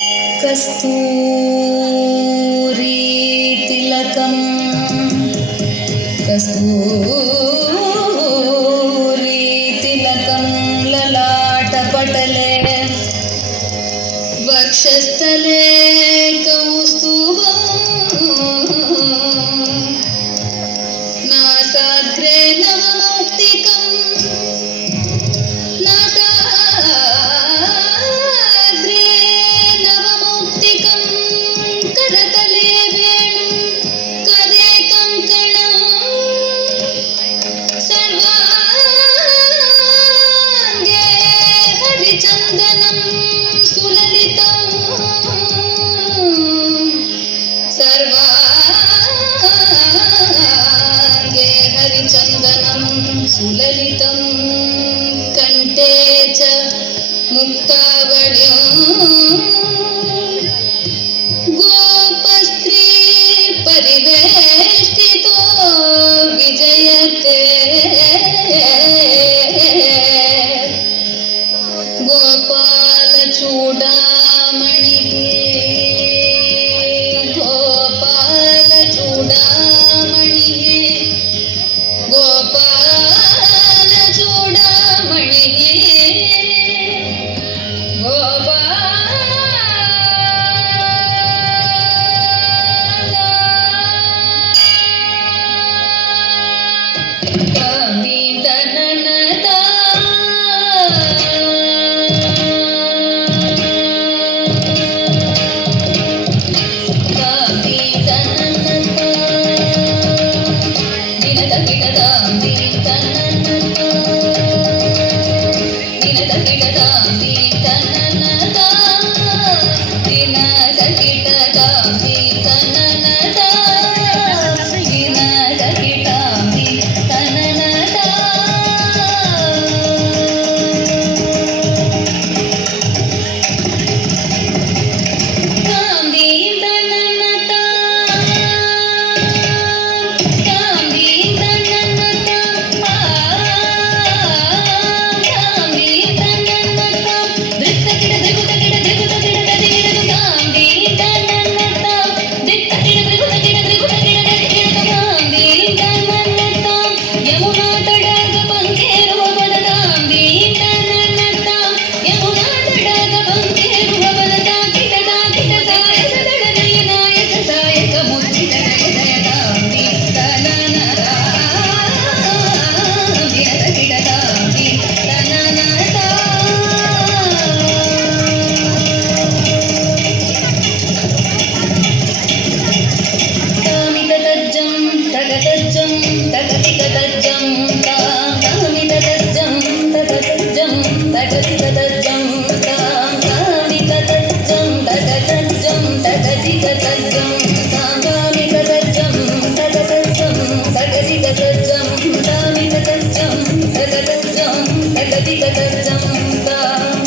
कस्तूरी तिलकं कस्तूरी तिलकं ललाटपटले वक्षस्थले कौस्तुभं नासाग्रे नवमौक्तिकं करतले वेणु करे कंकणं सर्वांगे हरिचन्दनं सुललितं सर्वांगे हरिचन्दनं सुललितं कण्ठे च मुक्तावल्यं गोपस्त्री परिवेष्टितो विजयते गोपालचूडामणिः गोपालचूडामणिः गोपालचूडामणिः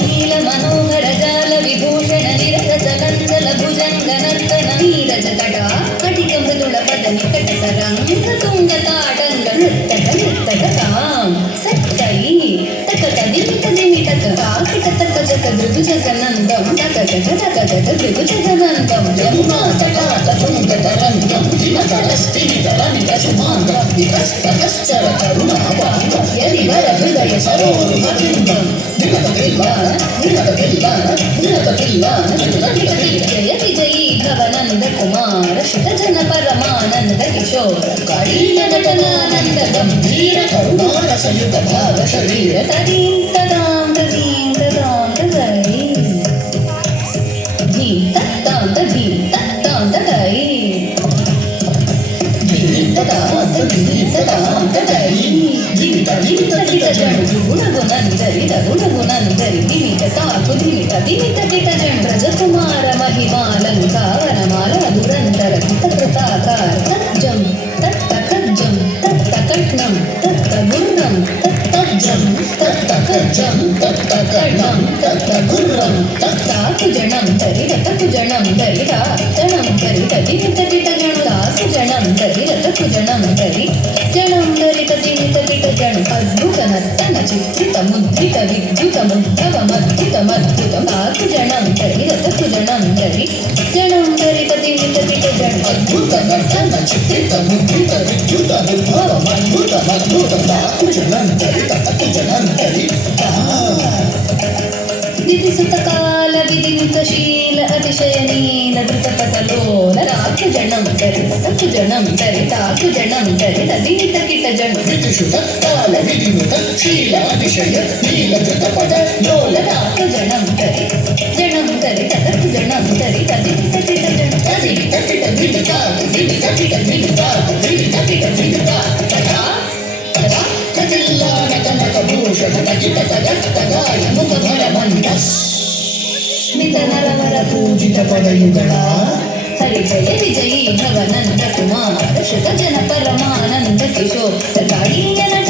नीलमनोहर जाल विभूषण निरत चलञ्चल भुजङ्ग नर्तन नीरज तटा कटिक मृदुल पद निकटक रङ्ग तुङ्ग ताडङ्ग नृत्तक नृत्तकतां सत्तै तक तदिमित दिमितक काकिट तक जक दृगु जगनन्दं तक जक तक जक दृगु जगनन्दं यमुना तटा तुङ्ग तरङ्गं हिमकरस्तिमितरनिक सुमाङ्गं विकस्तकश्चर करुणापाङ्ग यदिवर हृदय सरोरुहबिम्बं जय विजयी भवनंद कुमार शिखजन परमानंद किशोर कळीय नटनानंद गंभीर करुणारसयुत भाव शरीर तदीं तदां तदीं तदां तदै धीं तत्तां तदीं तत्तां तदै धीं तदां तदीं तदां तदै गुणगुणंदरि दिमित तापु दिमित दिमित दिटजन ब्रजकुमार महिमालंकावनमाल दुरंतर कृतकृताकार तज्जं तत्तकज्जं तत्तकट्नं तत्तगुर्रं तत्तज्जं तत्तकज्जं तत्तकट्नं तत्तगुर्रं तत्ताकुजनं दरित तकुजनं दरिता तणं दरित दिमित दिटजन दास కుజణం దరి రథ కుజణం దరి జనం దరిత దిమిత పిట జను అద్భుత నర్తన చిత్రిత ముద్రిత విద్యుత ముద్భవమద్భుతమద్భుతం కుజణం దరి రథ కుజణం దరి జనం దరిత దిమిత పిట జను అద్భుత నర్తన చిత్రిత ముద్రిత విద్యుత అద్భుతమద్భుతం కుజనంతరి కుజనంతరి దివిసుతకాల విధిముతశీల అతిశయనీల ధృతపటలోల రాకుజనం దరి కుజనం దరి తాకుజనం దరి తదిత కిట జను విధిషుత కాల విధినుత శీల అతిశయ నీల కృతపద లోల రాకుజనం దరి జనం దరి కుజనం దరి తదిత కిట జను తదిత కిట విధిత విధిత కిట విధిత విధిత కిట విధిత తథా తథా కటిల్లాన కనక భూషణ తగిత తగత్తగాయ ముఖ భరమంత స్మిత నరవర పూజిత పదయుగళ హరి జయ విజయీ భవ నంద కుమార శుత జన పరమానంద కిశోర గాడీయ నట